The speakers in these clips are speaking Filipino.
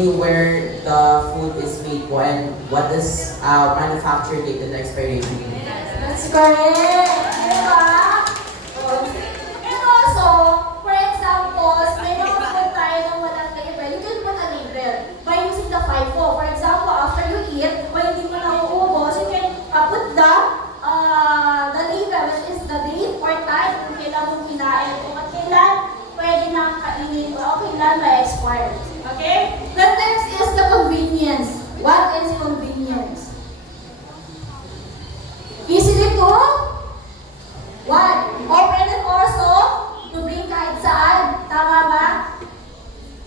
usually where the food is made po and what is manufacture date and expiration date. That's correct. Diba? And also, for example, may mga food tayo na walang label. You can put a label by using the FIFO. For example, after you eat, when hindi mo nauubos, you can put the label, which is the date or time kung kailan mong kinain. Kung at kailan pwede nang kainin o kailan ma-expire. Okay? The next is the convenience. What is convenience? Easily to what? Open it also to bring kahit saan. Tama ba?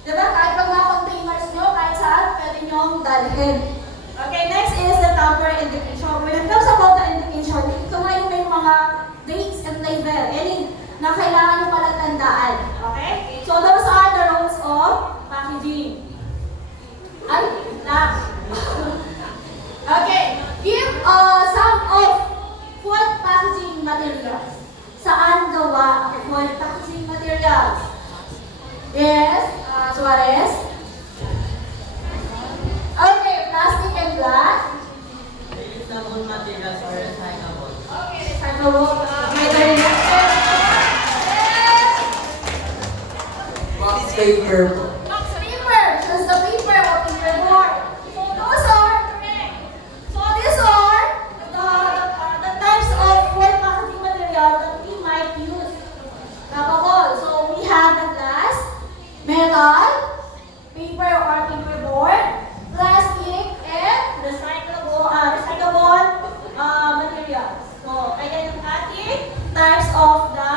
Diba? Kahit pag mga containers nyo, kahit saan, pwede nyong dalhin. Okay, next is the tamper indication. When it comes about the indication, ito nga yung may mga dates and label. Any na kailangan nyo palang tandaan. Okay? So those are the rules of packaging. Ay, na. Okay, give some of food packaging materials. Saan gawa ang food packaging materials? Yes, Suarez? Okay, plastic and glass. Reusable materials or recyclable. Okay, recyclable. Okay, the next one. Yes! Box paper po. Box paper. Just the paper or paper board. So those are correct. So these are the types of food packaging material that we might use. Kapag so we have the glass, metal, paper or paper board, plastic, and recyclable materials. So ayan yung ating types of the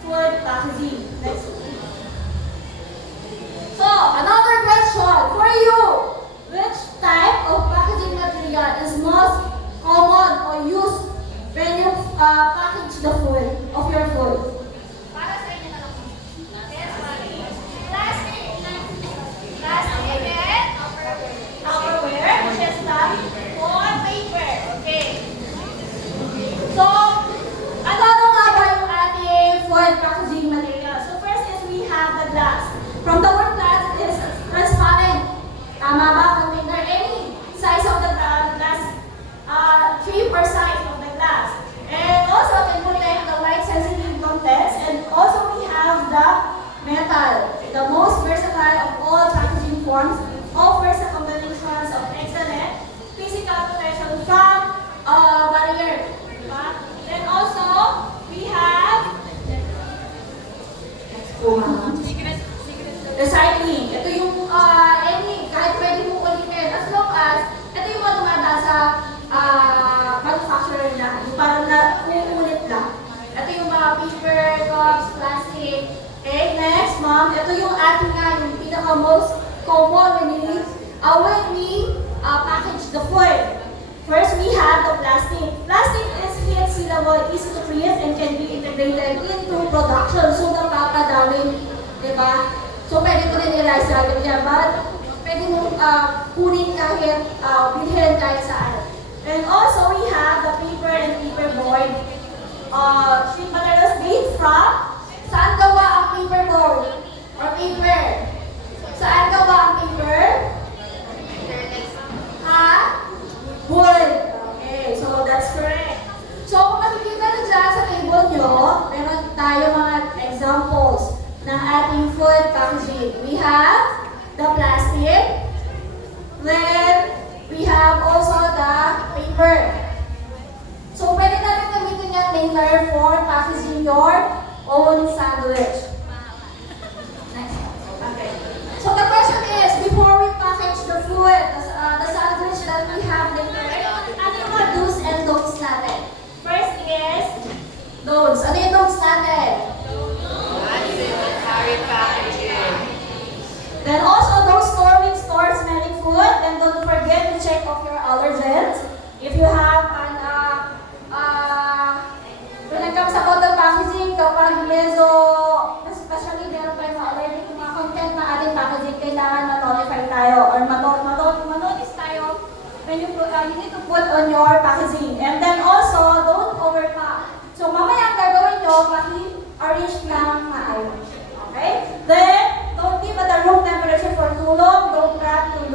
food packaging. Next. So, another question for you. Which type of packaging material is most common or used when you package the food of your food? Para sa inyo na lang. Yes, plastic. Plastic and Tupperware, which is the for paper. Okay. So, ano nga ba yung ating food packaging material? So, first is we have the glass. From the word glass, it is transparent. Tama ba? Container any size of the glass, shape or size of the glass. And also, can contain the light sensitive contents. And also, we have the metal. The most versatile of all packaging forms offers a combination of excellent physical protection from barrier. Diba? Then also, we have recycling. Ito yung kahit pwede mo ulitin as long as ito yung mga dumadaan sa manufacturer na yung parang na uulit lang. Ito yung mga paper, cups, plastic. Okay, next ma'am, ito yung ating nga yung pinaka most common when we package the food. First, we have the plastic. Plastic is heat sealable, easy to freeze, and can be integrated into production. So, napapadaming, di ba? So, pwede ko rin i-rice agad yan. Pwede mo kunin kahit, bilhin kahit saan. And also, we have the paper and paper board. Sheet materials made from, saan gawa ang paper board? Or paper? Saan gawa ang paper? Ha? Wood. Okay, so that's correct. So, kung makikita nyo dyan sa table nyo, meron tayo mga examples ng ating food packaging. We have the plastic, then we have also the paper. So, pwede natin gamitin yan later for packaging your own sandwich. Next. Okay. So, the question is, before we package the food, the sandwich that we have later, ano yung mga do's and don'ts natin? First is don'ts. Ano yung don'ts natin? Then also, don't store with store smelling food. Then don't forget to check off your allergens. If you have an, when it comes about the packaging, kapag medyo, especially meron pa yung mga allergic yung mga content na ating packaging, kailangan ma-notify tayo or ma-notice tayo when you need to put on your packaging. And then also, don't overpack. So mamaya ang gagawin nyo, arrange lang maayos. Okay? Then, don't keep at the room temperature for too long. Don't wrap too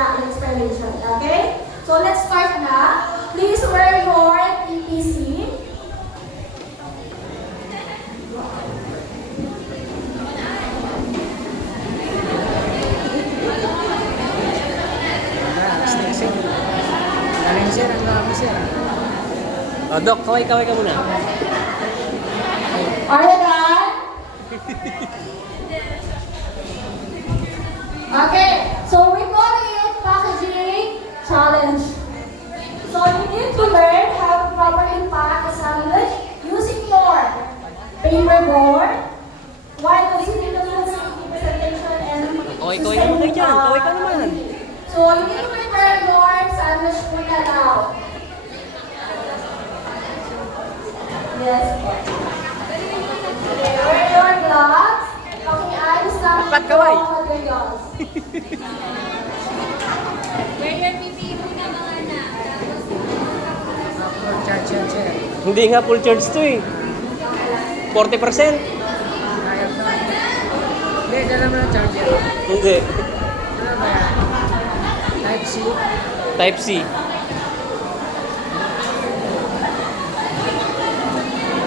sila in explanation. Okay? So let's start na. Please wear your PPC. Oh, Doc, kaway-kaway ka muna. Are you done? Okay, so we call it packaging challenge. So you need to learn how to properly pack a sandwich using your paperboard while considering the rules of presentation and Kaway-kaway naman kayo dyan. Kaway ka naman. So you need to prepare your sandwich muna now. Yes. Okay, wear your gloves. Okay, ayos lang Dapat kaway. yung materials. Wear your PPE muna mga anak. Hindi nga full charge to eh. 40%? Hindi, dala mo ng charger. Hindi. Ano ba yan? Type C. Type C.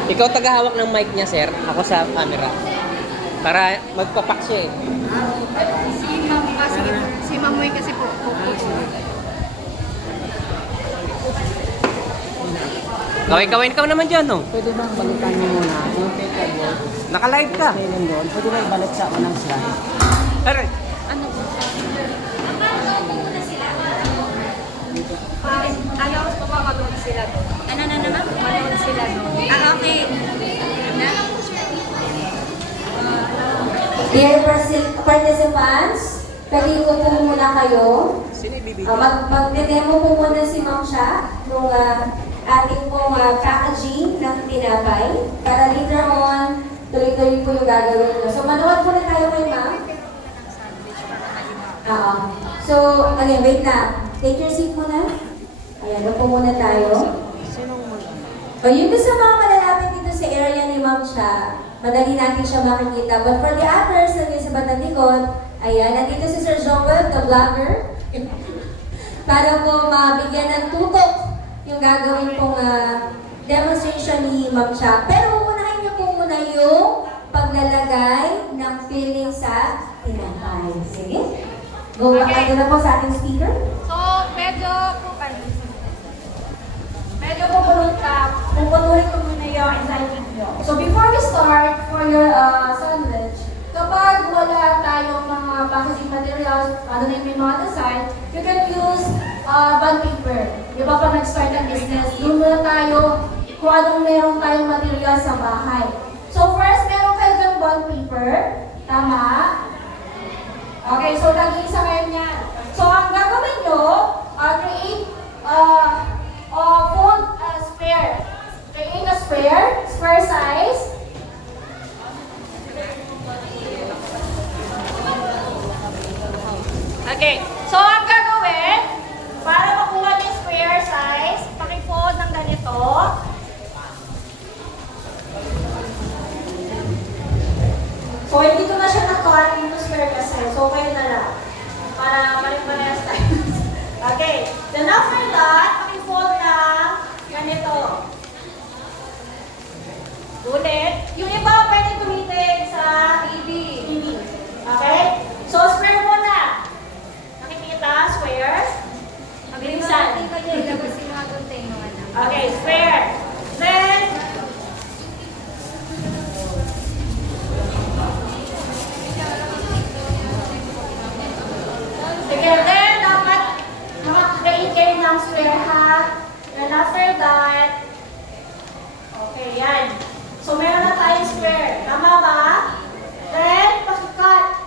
Ikaw tagahawak ng mic niya, sir. Ako sa camera. Para magpapak siya eh. Si Mamoy kasi po. Kaway-kaway ka naman dyan, no? Pwede bang balikan mo muna yung paperboard? Naka-live ka. Meron doon. Pwede ba ibalik sa unang slide? Aray. Ayaw ko pa manood sila doon. Ano na naman? Manood sila doon. Okay. Dear participants, pwede ko po muna kayo. Sino ibibigay? Mag-demo po muna si Ma'am Sha nung ating pong packaging ng tinapay para later on, tuloy-tuloy po yung gagawin nyo. So, manood muna tayo kay Ma'am. Oo. So, again, wait lang. Take your seat muna. Ayan, upo muna tayo. O, yun doon sa mga malalapit dito sa area ni Ma'am Sha, madali natin siya makikita. But for the others, nandiyan sa bandang likod, ayan, nandito si Sir Joel, the vlogger, para po mabigyan ng tutok yung gagawin pong demonstration ni Ma'am Sha. Pero unahin niyo po muna yung paglalagay ng filling sa tinapay. Sige? Go back na po sa ating speaker. So, medyo Pupunurin ko muna yung exciting nyo. So before we start for your sandwich, kapag wala tayong mga packaging materials, ano na yung mga design, you can use bond paper. Di ba pag nag-start ang business, doon muna tayo kung anong meron tayong material sa bahay. So first, meron kayo dyan bond paper. Tama? Okay, so nag-iisa kayo niyan. So ang gagawin nyo, create fold square. Create a square size. Okay, so ang gagawin, para makuha yung square size, pakifold ng ganito. So hindi ko na siya na-cut into square kasi, so kayo na lang. Para pare-parehas tayo. Okay, then after that, pakifold ng ganito. Ulit. Yung iba pwede tumitig sa TV. Okay? So, square muna. Nakikita? Square. Bilisan. Okay, square. Then, sige, then dapat makakreate kayo ng square ha. Then after that, okay, yan. So, meron na tayong square. Tama ba? Then, pakikat.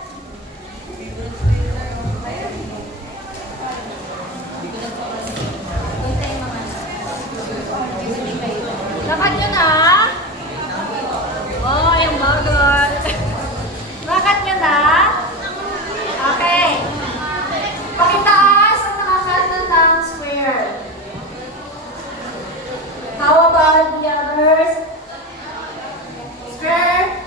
Lakat nyo na. Oh, yung bagal. Lakat nyo na. Okay. Pakitaas ang nakakat ng square. How about the others? Square.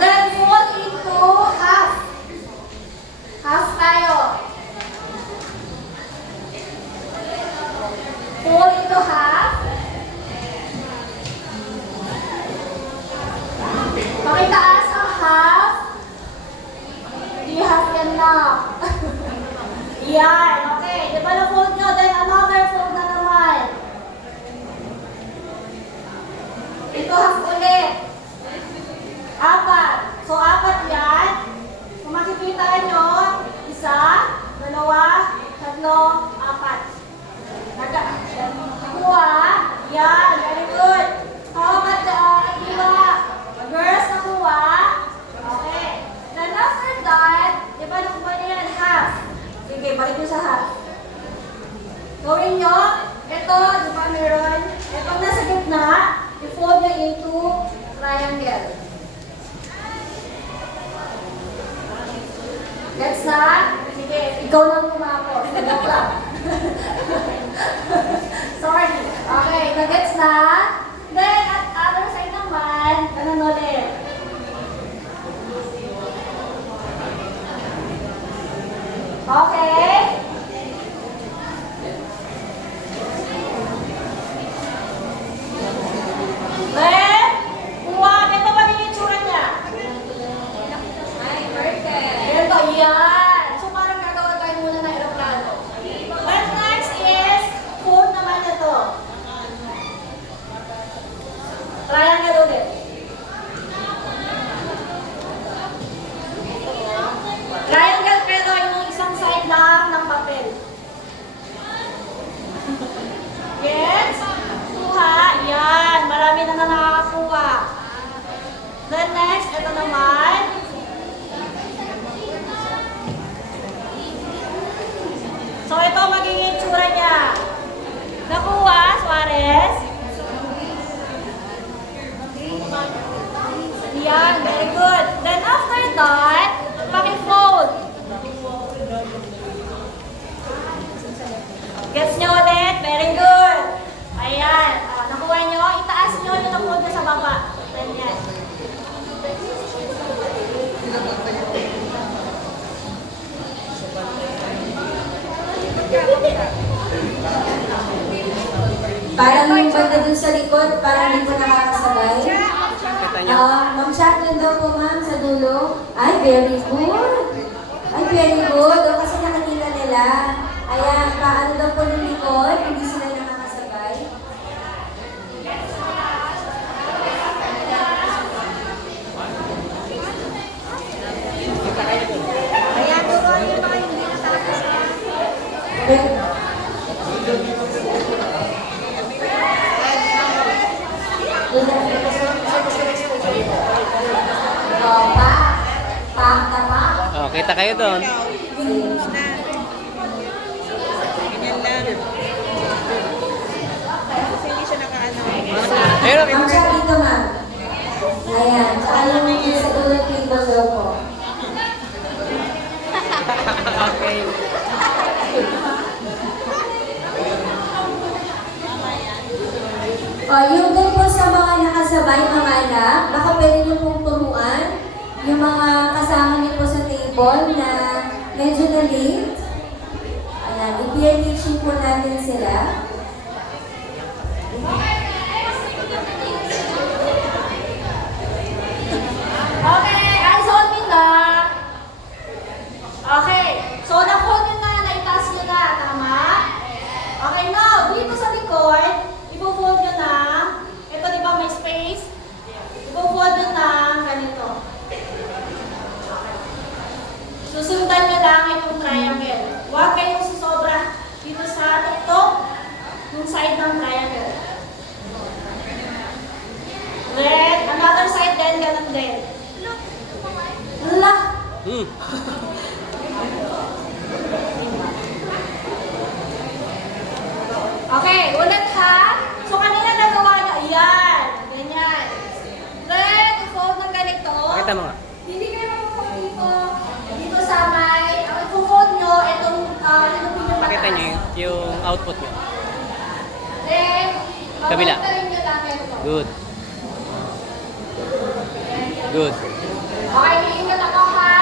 Then fold into half. Half tayo. Fold into half. Pakitaas ang half. Do you have enough? Yan, okay. Di ba na-fold nyo? Then another fold na naman. Ito half ulit. Apat. So, apat yan. Kung makikita nyo, isa, dalawa, tatlo, apat. Nakuha. Yan, very good. How about iba? Girls, nakuha. Okay. Then after that, di ba nakuha niya yan? Half. Sige, balik nyo sa half. Gawin nyo, ito, di ba meron? Ito nasa gitna, i-fold nyo into triangle. Gets na? Sige, ikaw lang kumapos. Joke lang. Sorry. Okay, nagets na? Then, at other side naman, ganun ulit. Okay? Then, kuha, ito ba yung itsura niya? Ito, yan. So, parang gagawa tayo muna ng aeroplano. What next is, fold naman ito. Triangle ulit. Triangle pero yung isang side lang ng papel. Yes? Kuha. Yan. Marami na nakakakuha. Then next, ito naman. So, ito magiging itsura niya. Nakuha, Suarez. Yan, very good. Then after that, paki-fold. Gets nyo ulit? Very good. Ayan. Nakuha nyo. Itaas nyo yung na-fold na sa baba. Ganyan. Parang yung banda dun sa likod, parang hindi ko nakakasabay. Ma'am Jacqueline daw po ma'am sa dulo. Ay, very good. Ay, very good. O, kasi nakikita nila. Ayan, paano daw po ng likod, hindi sila nakakasabay. Ayan, turuan yung mga hindi nakakasama. Oh, kita kayo doon. Ganyan lang. Kasi hindi siya nakaano. Ayun, Ma'am Jack, dito ma'am. Ayan, tsaka yung sa dulo table daw po. okay. O, yung doon po sa mga nakasabay mga anak, baka pwede niyo pong turuan yung mga kasama niyo po sa table na medyo na late. Ayan, i-peer teaching po natin sila. Okay, eyes on me na. Okay, so na-fold nyo na, naitaas nyo na, tama? Okay, now, dito sa likod, ipo-fold nyo na. Ito, di ba may space? Ipo-fold nyo na ganito. Susundan nyo lang itong triangle. Huwag kayong susobra dito sa tuktok, yung side ng triangle. Then, another side din, ganun din. Lah! Okay, ulit ha. So, kanina nagawa nyo, ayan. Ganyan. Then, i-fold ng ganito. Pakita mo nga. Hindi kayo mag-fold dito. Dito sa may, ang i-fold nyo, itong, linupin yung Pakita mataas. nyo yung output nyo. Then, Kabila. babantarin nyo lang ito. Good. Good. Okay, iingat ako ha.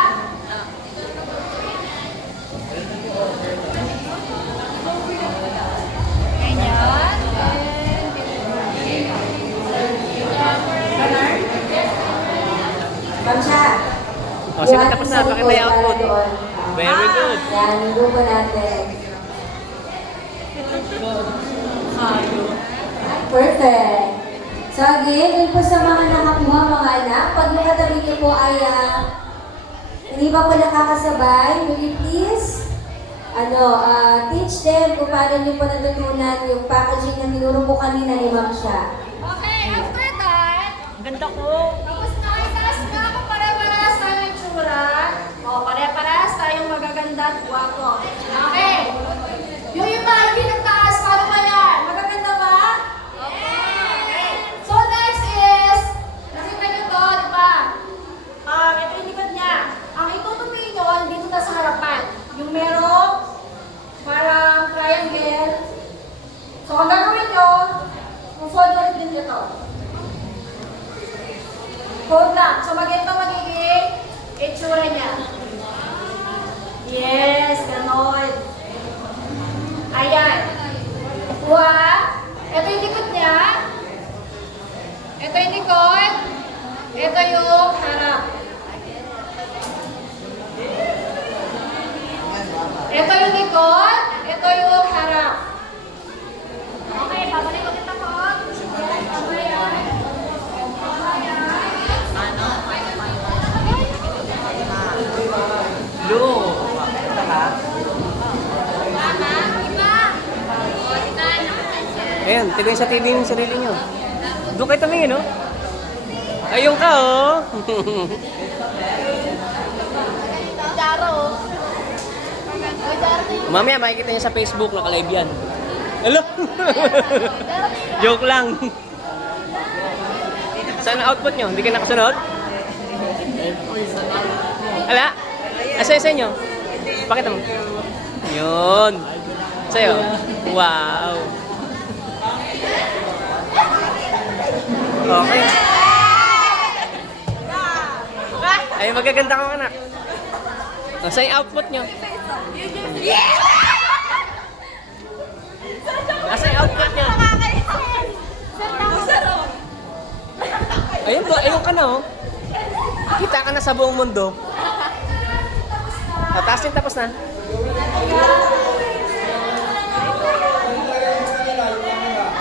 Good. Yan, yung grupo natin. Perfect. So again, yun po sa mga nakakuha mga anak, pag yung katabi niyo po ay hindi pa po nakakasabay, will you please teach them kung paano niyo po natutunan yung packaging na tinuro po kanina ni Ma'am Sha. Okay, after that, Ganda ko. tapos nakitaas nga kung pare-parehas tayo yung tsura. O, pare-parehas tayong magaganda at guwapo. Okay. Yung iba, hindi nagtaas. Paano ba yan? Magaganda ba? Okay. So, next is, nakita nyo to, di ba? Ito yung likod niya. Ang itutupi nyo, dito na sa harapan. Yung merong parang triangle. So, ang gagawin nyo, fold ulit din dito. Fold lang. So, maganda magiging itsura niya. Yes, ganon. Ayan. Kuha. Ito yung likod niya. Ito yung likod. Ito yung harap. Ito yung likod. Ito yung harap. Okay, babalik ko kita po. Blue. Ayan, tignan sa TV yung sarili nyo. Doon kayo tumingin, no? Ayun ka, oh. Mamaya makikita niya sa Facebook, naka-live yan. Hello? Joke lang. Saan ang output nyo? Hindi kayo nakasunod? Ala? Asa sa inyo? Pakita mo. Yun. Sa'yo. Wow. Okay. Ay, magaganda ka anak. Asa yung output nyo? Asa yung output nyo? Ayun, ayun ka na oh. Kita ka na sa buong mundo. Taas yung tapos na.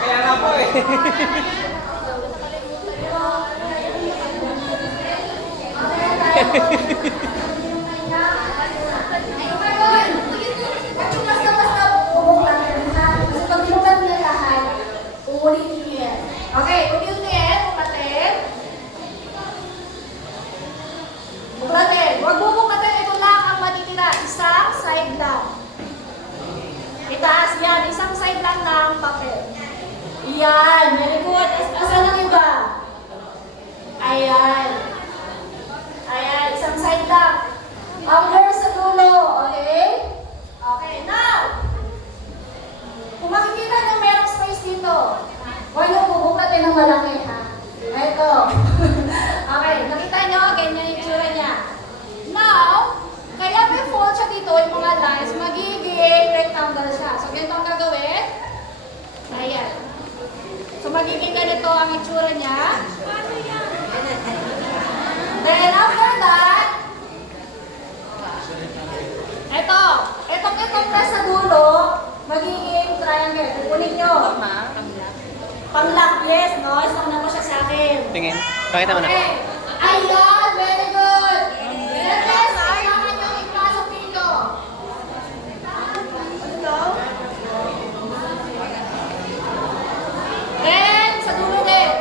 Kaya nga po eh. Basta-basta pumunta na. Kasi pag binukat niya lahat, uulitin niyo yan. Okay, ulitin. Buklatin. Buklatin. Huwag bubuklatin. Ito lang ang matitira. Isang side lang. Itaas yan. Isang side lang ng papel. Yan. Very good. Asan ang iba? Ayan. Ayan. Isang side lang. Under sa dulo. Okay? Okay. Now, kung makikita nyo merong space dito, huwag nyo bubuklatin ng malaki, ha? Ito. Okay. Nakita nyo? Ganyan yung tsura niya. Now, kaya may fold siya dito, yung mga lines, magiging rectangle siya. So, ganito ang gagawin. Ayan. So, magiging ganito ang itsura niya. Then, after that, itong nasa dulo, magiging triangle. Kukunin nyo. Pang-lock, yes, no? Isang na mo siya sa akin. Tingin. Pakita mo na. Okay. Ayan, very good. Yes, kailangan nyo ipasok dito. Then, sa dulo din.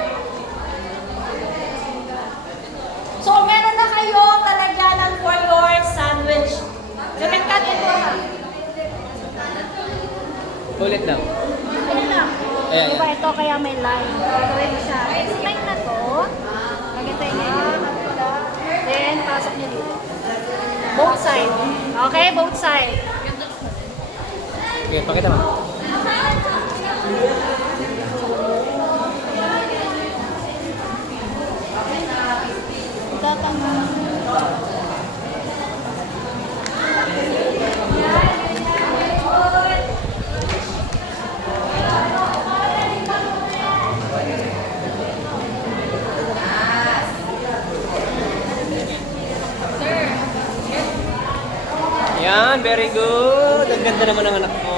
So, meron na kayong lalagyanan for your sandwich. Lumit-cut ito ha. Ulit daw. Ano lang? Ayan, Diba ito kaya may line? Gagawin mo siya. This line na to, magantay niya yun. Then, pasok niyo dito. Both side. Okay, both side. Okay, pakita mo. Yan, very Very good. Ang ganda naman ng anak mo.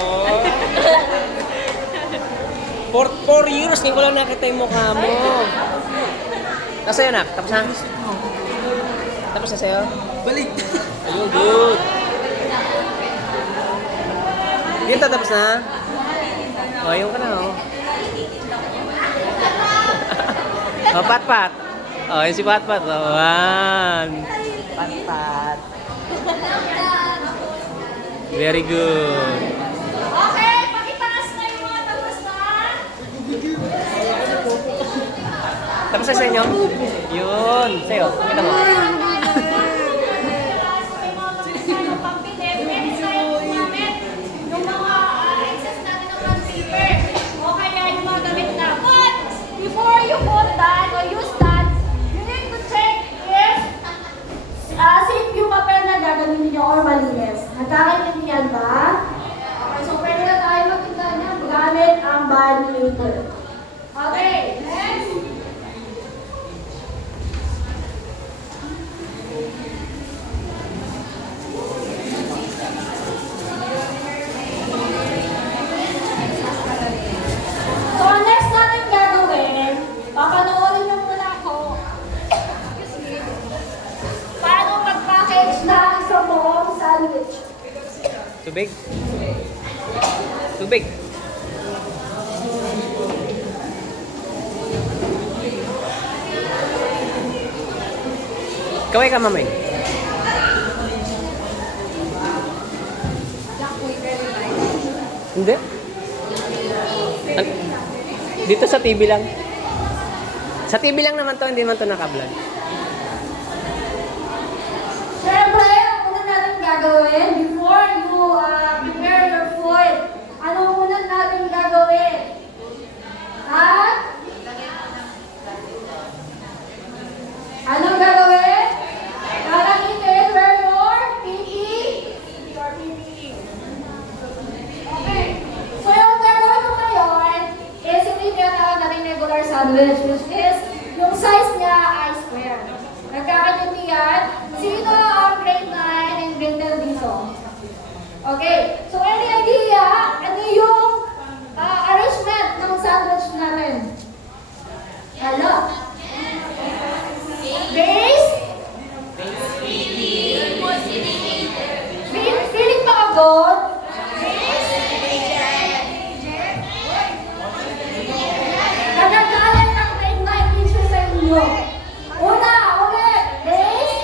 4 years, ngayon ko lang nakita yung mukha mo. Tapos sa'yo, nak? Tapos na? Tapos na sa'yo? Balik! Ayun, good. Dito, tapos na? O, ayun ka na, oh. O, pat-pat. O, yun si pat-pat. O, one. Pat-pat. Very good. Okay, pakitaas na yung mga tapos na. Tapos na sa inyo? Yun. Sa'yo, kita mo. Before you put that or use that, you need to check if safe yung papel na gagamitin niyo or malinis. Nagkakaintindihan ba? Okay, so pwede na tayo magtinda niya gamit ang bond paper. Okay, next. So, ang next natin gagawin, papanoorin niyo muna ako paano mag-package ng isang buong sandwich. Tubig? Tubig. Kaway ka, mamay. Hindi. Dito sa TV lang. Sa TV lang naman to, hindi man to naka-vlog. Siyempre, ang una natin gagawin, before you prepare your food, ano muna natin gagawin? Ha? Anong gagawin? Gagamitin where your PE? Your PPE. Okay. So, yung gagawin ko ngayon is yung tinatawag natin regular sandwich, which is yung size niya ay square. Nagkakaintindihan? Sino ang grade 9 and grade 10 dito? Okay. So, any idea? Ano yung arrangement ng sandwich natin? Hello? Base? Feeling pagod? Nagagalan ng grade 9 teacher sa inyo. Una, ulit. Base?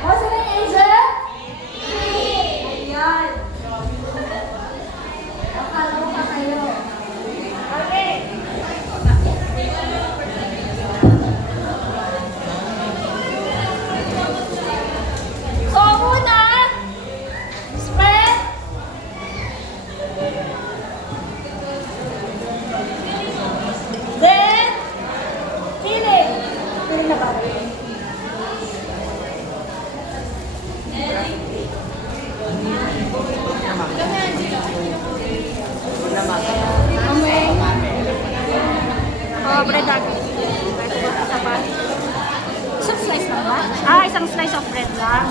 What's the name, Angel? Ayan. Akala pa kayo. Okay. So, una, spread. Then, feeling. Feeling na ba? Oh, bread lang. Isang slice lang ba? Isang slice of bread lang.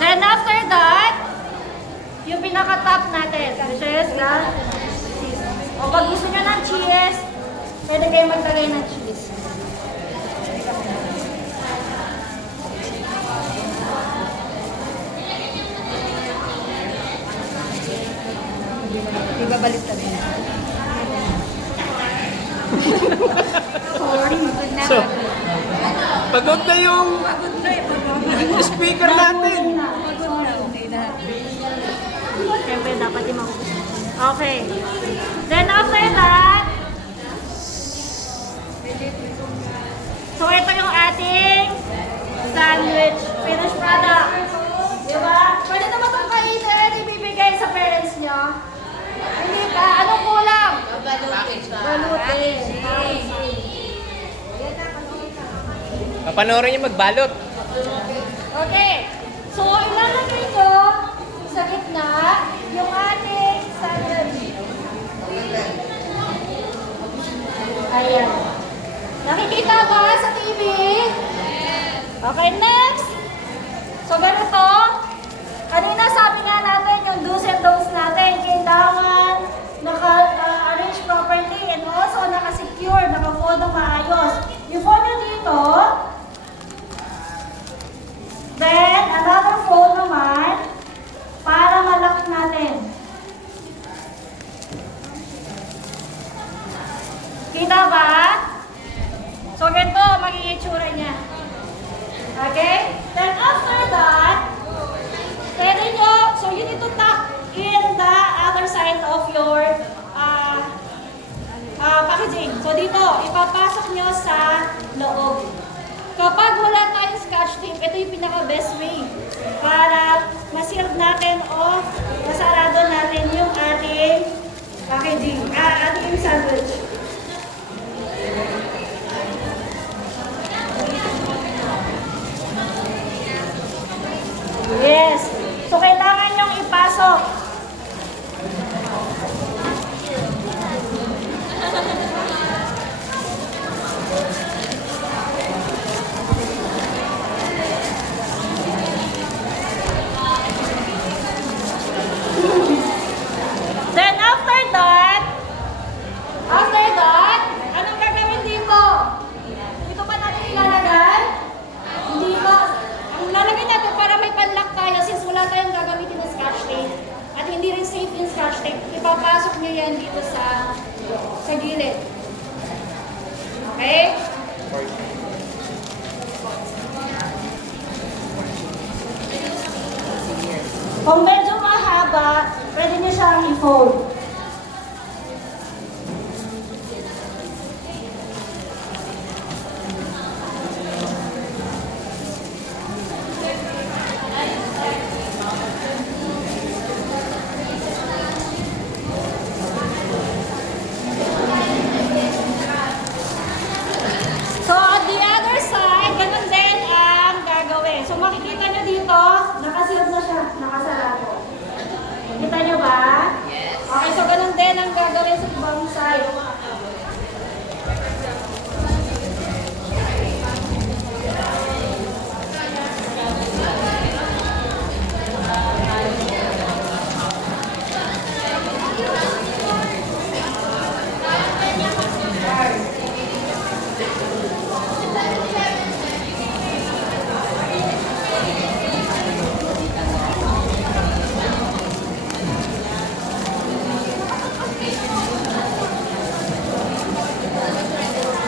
Then after that, yung pinaka-top natin, which is the cheese. O pag gusto nyo ng cheese, pwede kayo maglagay ng cheese. Ibabalik ka din. Sorry, good na. So, pagod na yung speaker natin. Pagod na, okay na. Siyempre, dapat yung makukuha. Okay. Then after that, so ito yung ating sandwich finished product. Diba? Pwede naman itong kainin, ibibigay sa parents nyo. Hindi ba? Anong kulang? Balutin. Papanoorin niyo magbalot. Okay. So, ilalagay nyo sa gitna yung ating sandwich. Ayan. Nakikita ba sa TV? Okay, next. So, ganito. Kanina sabi nga natin yung do's and don'ts natin. Kailangan naka-arrange properly and also naka-secure, naka-fold ng maayos. I-fold nyo dito. Then, another fold naman para malak natin. Kita ba? So, ganito magiging itsura niya. Okay? Then, after that, pwede nyo, so you need to tuck in the other side of your packaging. So, dito, ipapasok nyo sa loob. Kapag wala tayong scotch tape, ito yung pinaka-best way para ma-seal natin o masarado natin yung ating packaging, ating sandwich. Yes. So, kailangan nyong ipasok. Then, after that, anong gagawin dito? Dito ba natin ilalagay? Hindi ba? Ang lalagay natin para may panlock tayo since wala tayong gagamitin na scotch tape at hindi rin safe yung scotch tape, ipapasok nyo yan dito sa gilid. Okay? Kung medyo mahaba, pwede nyo siyang i-fold. So, on the other side, ganun din ang gagawin. So, makikita nyo dito, nakasealed na siya, nakasarado. Kita nyo ba? Yes. Okay, so ganun din ang gagawin sa ibang side.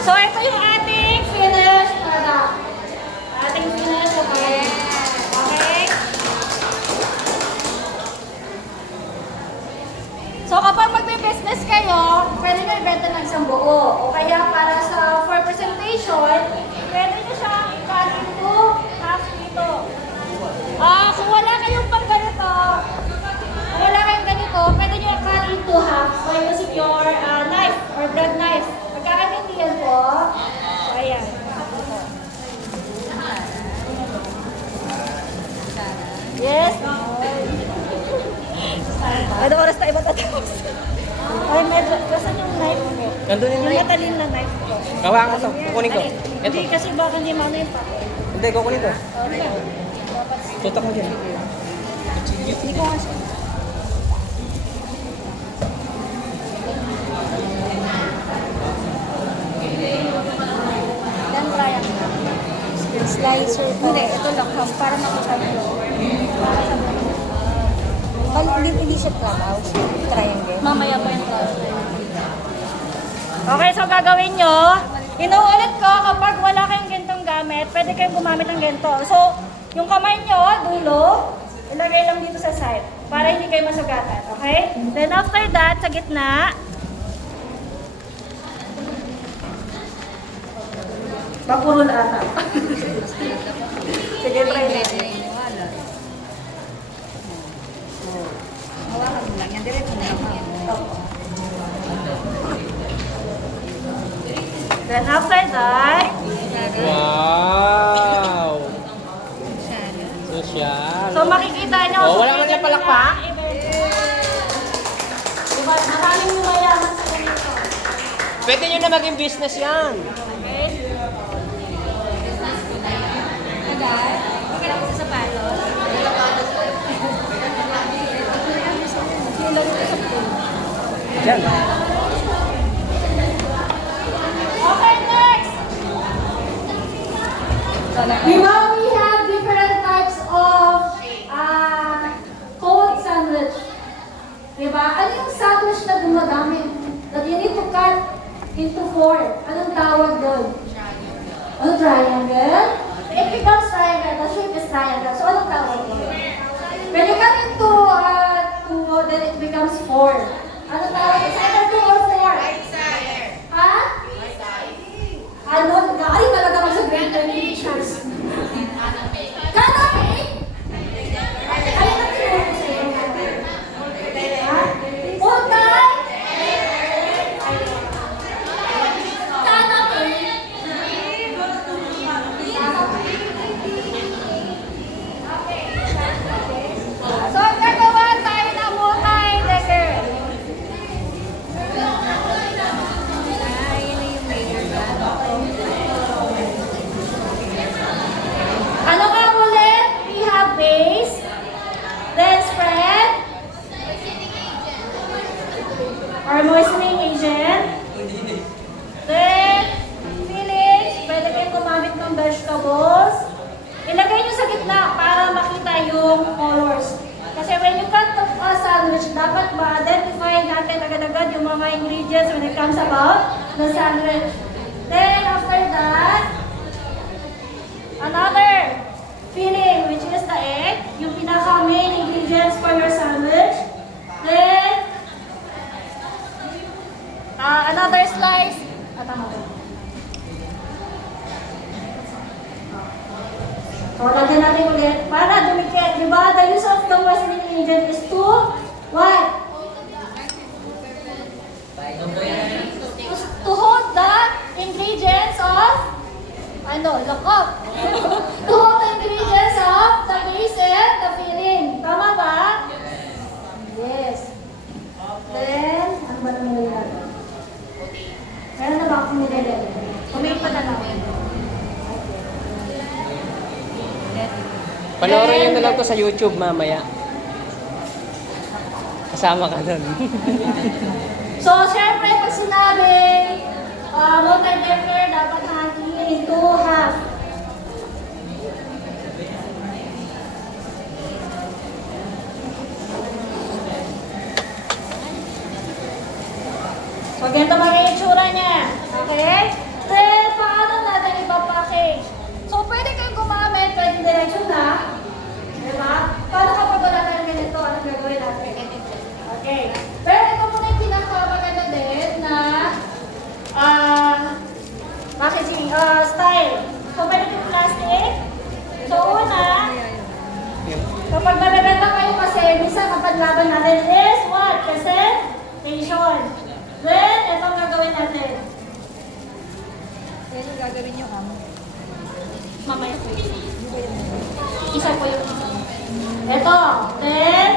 So, ito yung ating finished product. Ating finished, okay? Okay? So, kapag magbe-business kayo, pwede nyo ibenta ng isang buo. O kaya para for presentation, pwede nyo siyang i-cut into half dito. Kung wala kayong pang ganito, pwede nyo i-cut into half by using your knife or bread knife. Pagkakaintindihan po, so ayan. Yes? Ano oras tayo matatapos? Ay, medyo, kasan yung knife ko? Nandun yung Yung knife. matalin na knife ko. Gawa ko to. Kukunin ko. Ay, Ito. Hindi, kasi baka hindi mano yung pa. Hindi, kukunin ko. Okay. Tutok mo dyan. Hindi ko kasi. Dan triangle. Slicer po. Hindi, ito lang. Para makita mo. Para sa Hindi siya clubhouse. Triangle. mamaya pa yung class. Okay, so gagawin nyo, inuulit ko kapag wala kayong gantong gamit, pwede kayong gumamit ng ganito. So, yung kamay nyo, dulo, ilagay lang dito sa side para hindi kayo masugatan. Okay? Then after that, sa gitna, papurol ata. Sige, try natin. Hawakan mo lang yan. Diretso na lang. Then after that, Wow! Social. so makikita nyo. Oh, wala man lang palakpak. Diba, maraming mayaman sa ganito. Pwede nyo na maging business yan. Okay? Agad? Magkala ko sa sapatos. Diyan. Okay, next! Diba we have different types of cold sandwich? Diba? Ano yung sandwich na gumagamit? That you need to cut into four. Anong tawag doon? Ano, triangle? It becomes triangle. The shape is triangle. So, anong tawag doon? When you cut into two, then it becomes four. Anong tawag? It's either two or four. Ha? Ano? Ay, talaga ako sa grade 10 teachers. Canopy? Ay, nagturo ko sa iyo. Ha? Ultay? Canopy? So, gagawa tayo ng multi-decker. Ano nga ulit? We have base, then spread, or moistening agent, then fillings, pwede kayong gumamit ng vegetables. Ilagay nyo sa gitna para makita yung colors. Kasi when you cut the sandwich, dapat ma-identify natin agad-agad yung mga ingredients when it comes about the sandwich. Then after that, another filling, which is the egg, yung pinaka-main ingredients for your sandwich. Then, Another slice. tama ba? So, lagyan natin ulit para dumikit. Diba? The use of the moistening agent is to what? To hold the ingredients of look up. To hold the ingredients of the base and the filling. Tama ba? Yes. Then, ano ba naman yung nilagay? Meron na ba akong nilagay? Kumain pa na lang. Panoorin nyo na lang to sa YouTube mamaya. Kasama ka nun. So, syempre, pag sinabing multi-decker, dapat natin into half. So, ganito magiging itsura niya. Okay? Then, paano natin ipapackage? So, pwede kayong gumamit, pwede direksyon na. Diba? Paano kapag wala tayong ganito, anong gagawin natin? Okay. Pero ito muna yung pinakamaganda din na packaging style. So, pwede yung plastic. So, una, kapag nabibenta kayo kasi, minsan kapag laban natin is what? Presentation. Then, ito ang gagawin natin. Yan yung gagawin nyo, Mamaya po. Isa po yung ito. Then,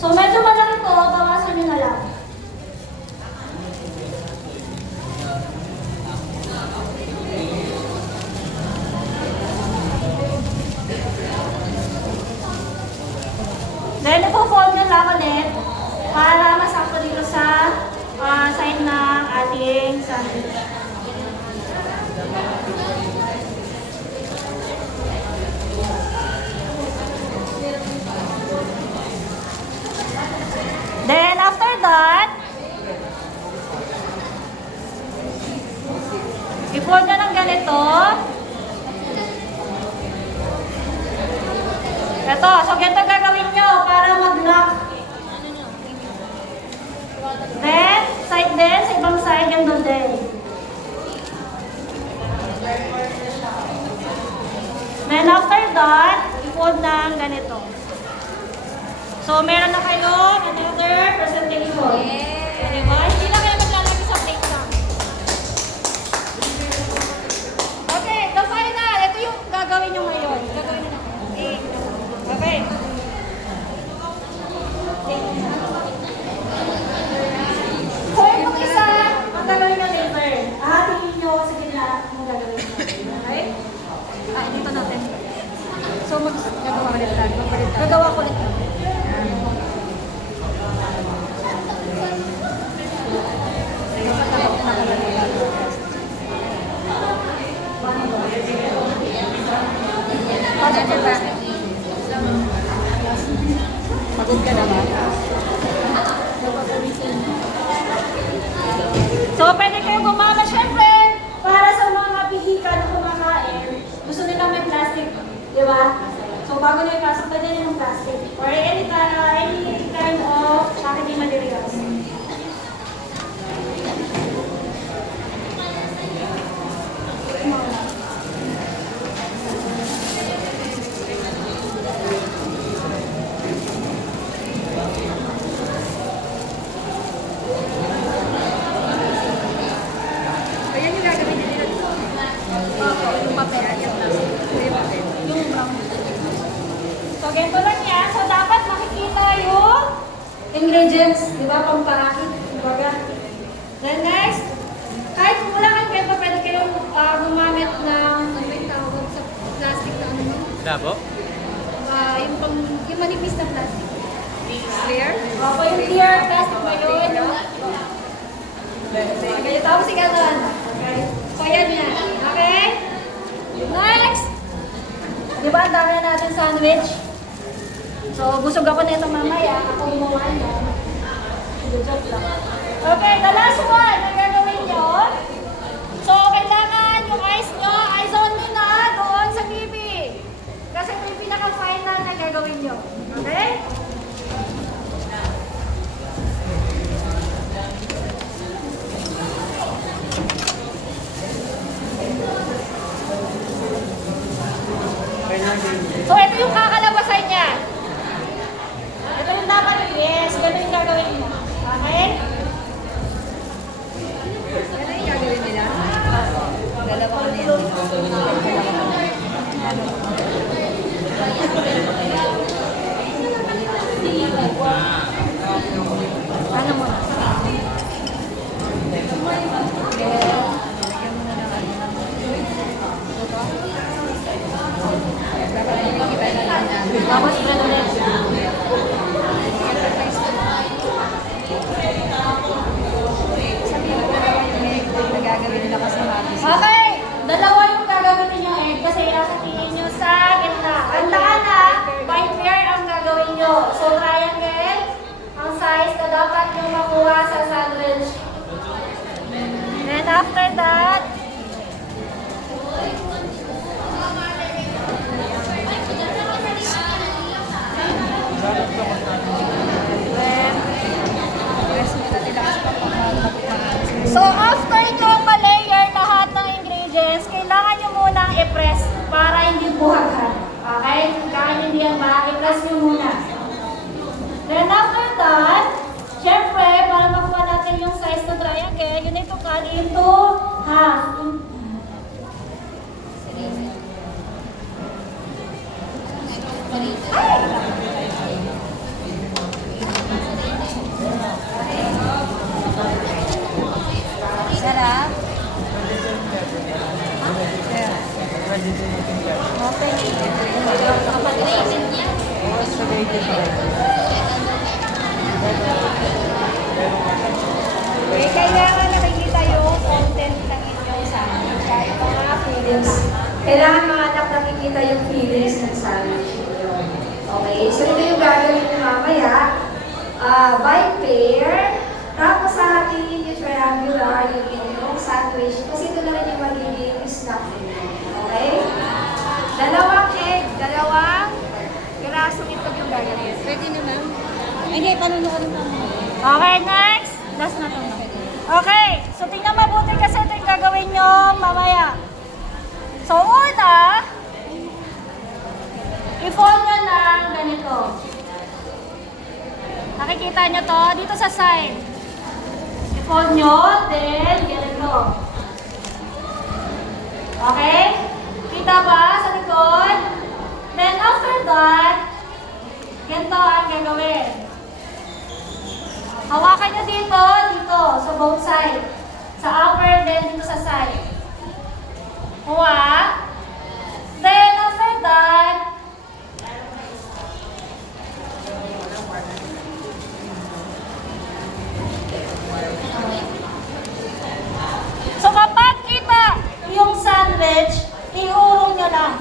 so medyo malaki to, bawasan nyo na lang. Then, ipo-fold nyo lang ulit para masakto dito sa side ng ating sandwich. Then, after that, i-fold nyo ng ganito. Ito, so ganito gagawin nyo para mag-lock. Then, side din, sa ibang side, ganito din. Then, after that, i-fold ng ganito. So, meron na kayo another presentation. Yeah. Diba? Hindi na kayo maglalagay sa plate lang. Okay, the final. Ito yung gagawin nyo ngayon. Gagawin na natin. Okay. So, itong isa, So, pwede kayong gumamit, syempre, para sa mga pihika na kumakain, gusto nila may plastic, di ba? So, bago nyo ipasok, pwede nyo yung plastic. Or any kind of packaging materials. So, ganito lang yan. So, dapat makikita yung ingredients, di ba, pamparakit, kumbaga. Then next, kahit kung wala kang ganito, pwede kayong gumamit ng, ano yung tawag sa plastic na ano mo? Wala po? Yung manipis na plastic. Clear? Opo, yung clear plastic na yun. Okay, tapos ikaw. Okay? So, yan yan. Okay? Next! Di ba, ang dami na natin sandwich? So, busog ako na itong mamaya. Ako gumawa niya. Joke lang. Okay, the last one na gagawin nyo. So, kailangan yung eyes nyo, eyes only na doon sa TV. Kasi ito yung pinaka-final na gagawin nyo. Okay? So, ito yung kakalabasan niya. Ito yung dapat, yes, ito yung gagawin mo. Okay? Ano yung gagawin nila? Dalawa ko niya. Ano mo? Tapos bread ulit. Okay, dalawa yung gagawin nyo egg kasi nakatingin nyo sa gitna. Tandaan na, by pair ang gagawin nyo. So triangle, ang size na dapat nyo makuha sa sandwich. And after that, so after nyo ma-layer lahat ng ingredients, kailangan nyo munang i-press para hindi buhagan. Okay? Kahit hindi yan ba, i-press nyo muna. Then after that, syempre, para makuha natin yung size ng triangle, you need to cut into half. Sarap. Okay, kailangan nakikita yung content ng inyong sandwich. Kahit mga feelings. Kailangan mga anak nakikita yung feelings ng sandwich ninyo. Okay, so ito yung gagawin nyo mamaya. By pair. Tapos hahatiin yung triangular yung inyong sandwich. Kasi ito na rin yung magiging snack ninyo. Okay? Dalawang egg, dalawang pirasong itlog yung gagawin. Pwede na ma'am? Hindi, panunuan na. Okay, next. Last na to. Okay, so tingnan mabuti kasi ito yung gagawin nyo mamaya. So una, i-fold nyo lang ganito. Nakikita nyo to dito sa side. I-fold nyo, then ganito. Okay? Kita ba sa likod? Then after that, ganito ang gagawin. Hawakan nyo dito, sa both side. Sa upper, then dito sa side. Kuha. Then after that, so kapag kita yung sandwich, iurong nyo lang.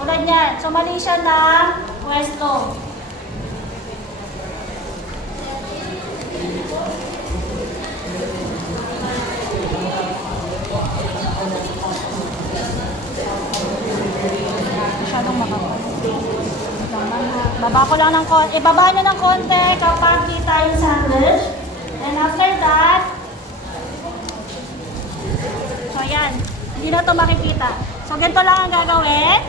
Tulad yan. So mali siya ng pwesto. Ibaba ko lang ng konti. Ibaba nyo ng konti kapag kita yung sandwich. And after that, so yan. Hindi na ito makikita. So ganito lang ang gagawin.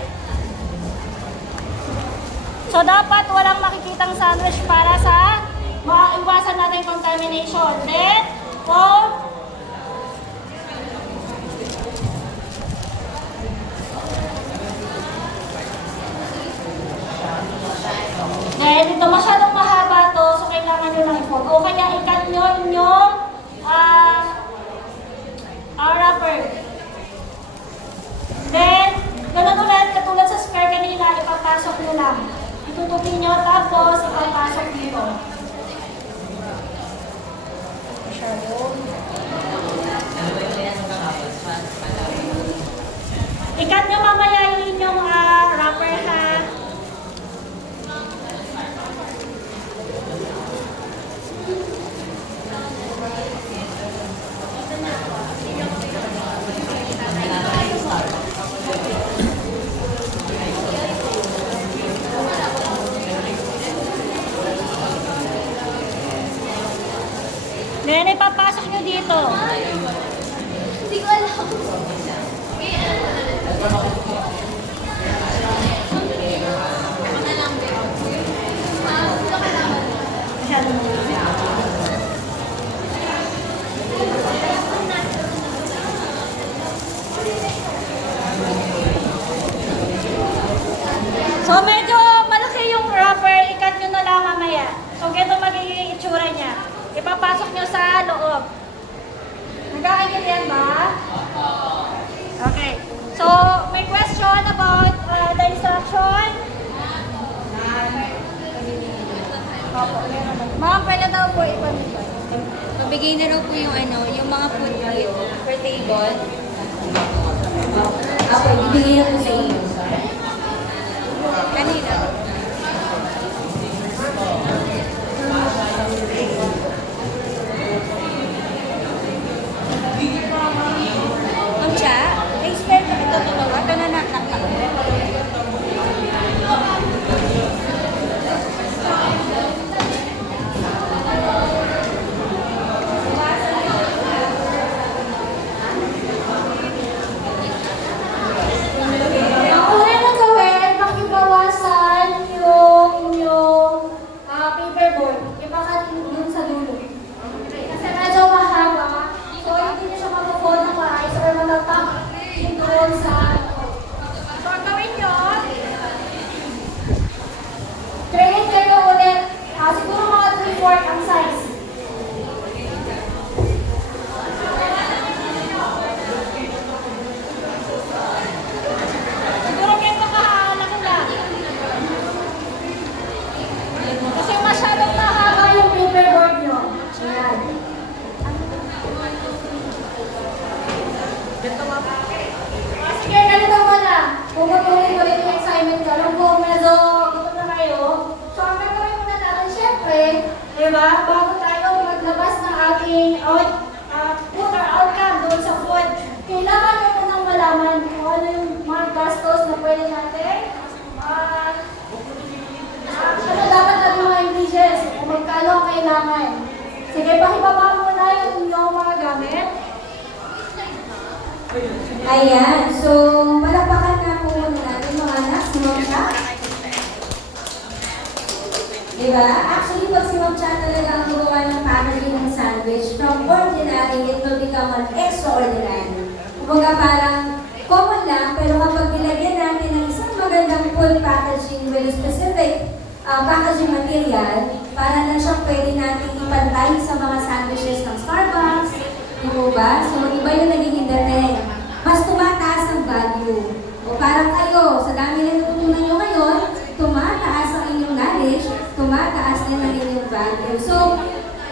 So dapat walang makikitang sandwich para sa maiwasan natin contamination. Then, fold. Dahil ito masyadong mahaba to, so kailangan nyo lang i-fold. O kaya ikat nyo inyong wrapper. Then, ganun ulit, katulad sa square kanina, ipapasok nyo lang. Itutupi nyo, tapos ipapasok dito. Ikat nyo mamaya yung inyong wrapper ha. Then, ipapasok nyo dito. Hindi ko alam. So, medyo malaki yung wrapper. Ikat nyo na lang mamaya. So, ganito magiging itsura niya. Ipapasok nyo sa loob. Nagkakaintindihan ba? Okay. So, may question about the instruction? Ma'am, pwede daw po ipamigay. Mabigay na raw po yung yung mga food kit per table. Okay, ibigay na po sa inyo. Kanina. Ma'am siya, expert na ito tumawa. Ito na nakakak. Ang una na gawin, makibawasan yung inyong paperboard. Ipakat dun sa dulo. Kasi medyo mahaba. So, hindi nyo siya mag-fold ng maayos or matatap doon sa So, ang gawin nyo, train kayo ulit. Siguro mga 3/4 ang size. siguro ganito kahalaki lang. Kasi masyadong mahaba yung paperboard nyo. Ayan. Sige, ganito muna. Pumutuloy ko rin yung assignment ko. Alam ko, medyo gutom na kayo. So, ang gagawin muna natin, syempre, di ba, bago tayo maglabas ng ating food or outcome doon sa food, kailangan nyo munang malaman kung ano yung mga gastos na pwede natin. Ano dapat natin mga ingredients, kung magkano ang kailangan. Sige, pakibaba muna yung inyong mga gamit. Ayan, so palakpakan na po muna natin mga anak, si Ma'am Cha. Diba? Actually, pag si Ma'am Cha talaga ang gumawa ng packaging ng sandwich, from ordinary, it will become an extraordinary. Kumbaga parang common lang, pero kapag nilagyan natin ng isang magandang full packaging with a specific packaging material, para na siyang pwede natin ipantay sa mga sandwiches ng Starbucks, di po ba? So, iba yung nagiging dating. Mas tumataas ang value. O parang kayo, sa dami na natutunan nyo ngayon, tumataas ang inyong knowledge, tumataas din ang inyong value. So,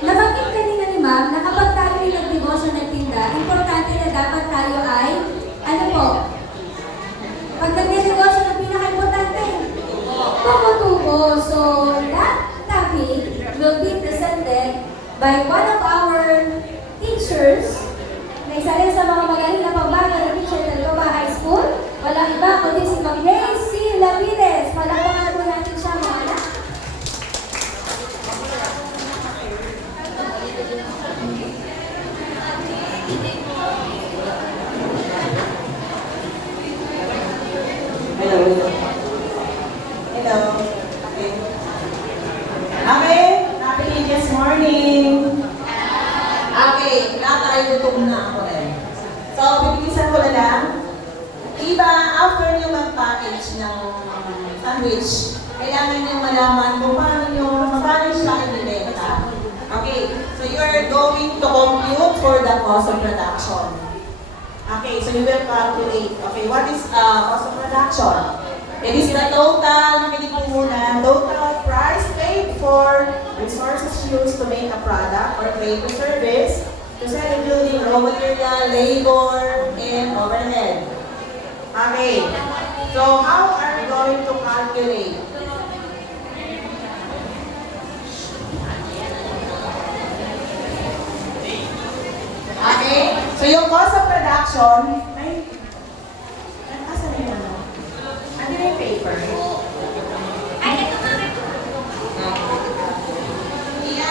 nabanggit kanina ni Ma'am na kapag tayo yung nagnegosyo ng tinda, importante na dapat tayo ay, ano po, pag nagnegosyo ng pinaka-importante, tubo-tubo. So, that topic will be presented by one of our teachers na isa rin sa mga magaling na pagbago na teacher ng Loba High School. Walang iba kundi si Ma'am Gracie Lapides. Palakpakan po natin siya mga anak. which kailangan niyo malaman kung paano siya ibibenta. Okay, so you are going to compute for the cost of production. Okay, so you will calculate. Okay, what is cost of production? It is the total, nakinig po muna, total price paid for resources used to make a product or create a service to sell including raw material, labor, and overhead. Okay, so how are we going to calculate? Okay, so yung cost of production,